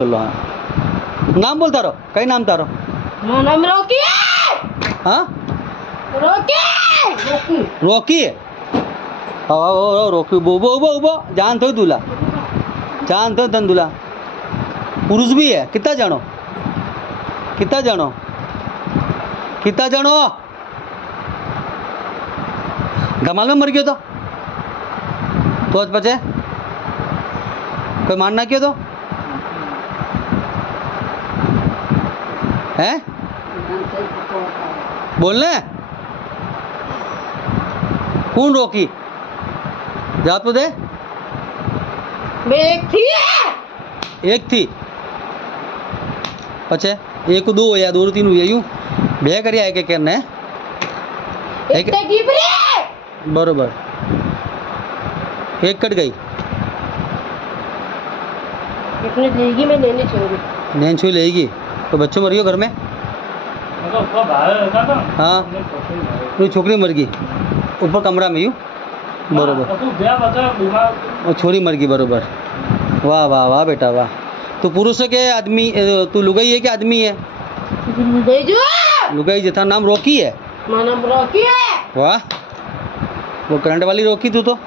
बोलो हाँ नाम बोल तारो कई नाम तारो नाम रॉकी है। हाँ रॉकी रॉकी है रॉकी बोबो उबो उबो जान थो तुला जान थो तन तुला पुरुष भी है कितना जानो धमाल में मर गयो तो आज पचे कोई मानना क्यों तो है बोलने कौन रोकी जा तो दे एक थी पचे एक दो या दो तीन हुई यूं बे करी आए के करने एक बरोबर एक कट गई लेगी मैं लेने छोड़ी नैन छुई लेगी तो बच्चों मर गयो घर में हाँ कोई छोकरी मर गई ऊपर कमरा में यूं बरोबर और छोरी मर गई बरोबर वाह वाह वाह बेटा वाह तू पुरुष है के आदमी तू लुगाई है कि आदमी है लुगाई जैसा नाम रॉकी है नाम रॉकी है। वाह वो करंट वाली रॉकी तू तो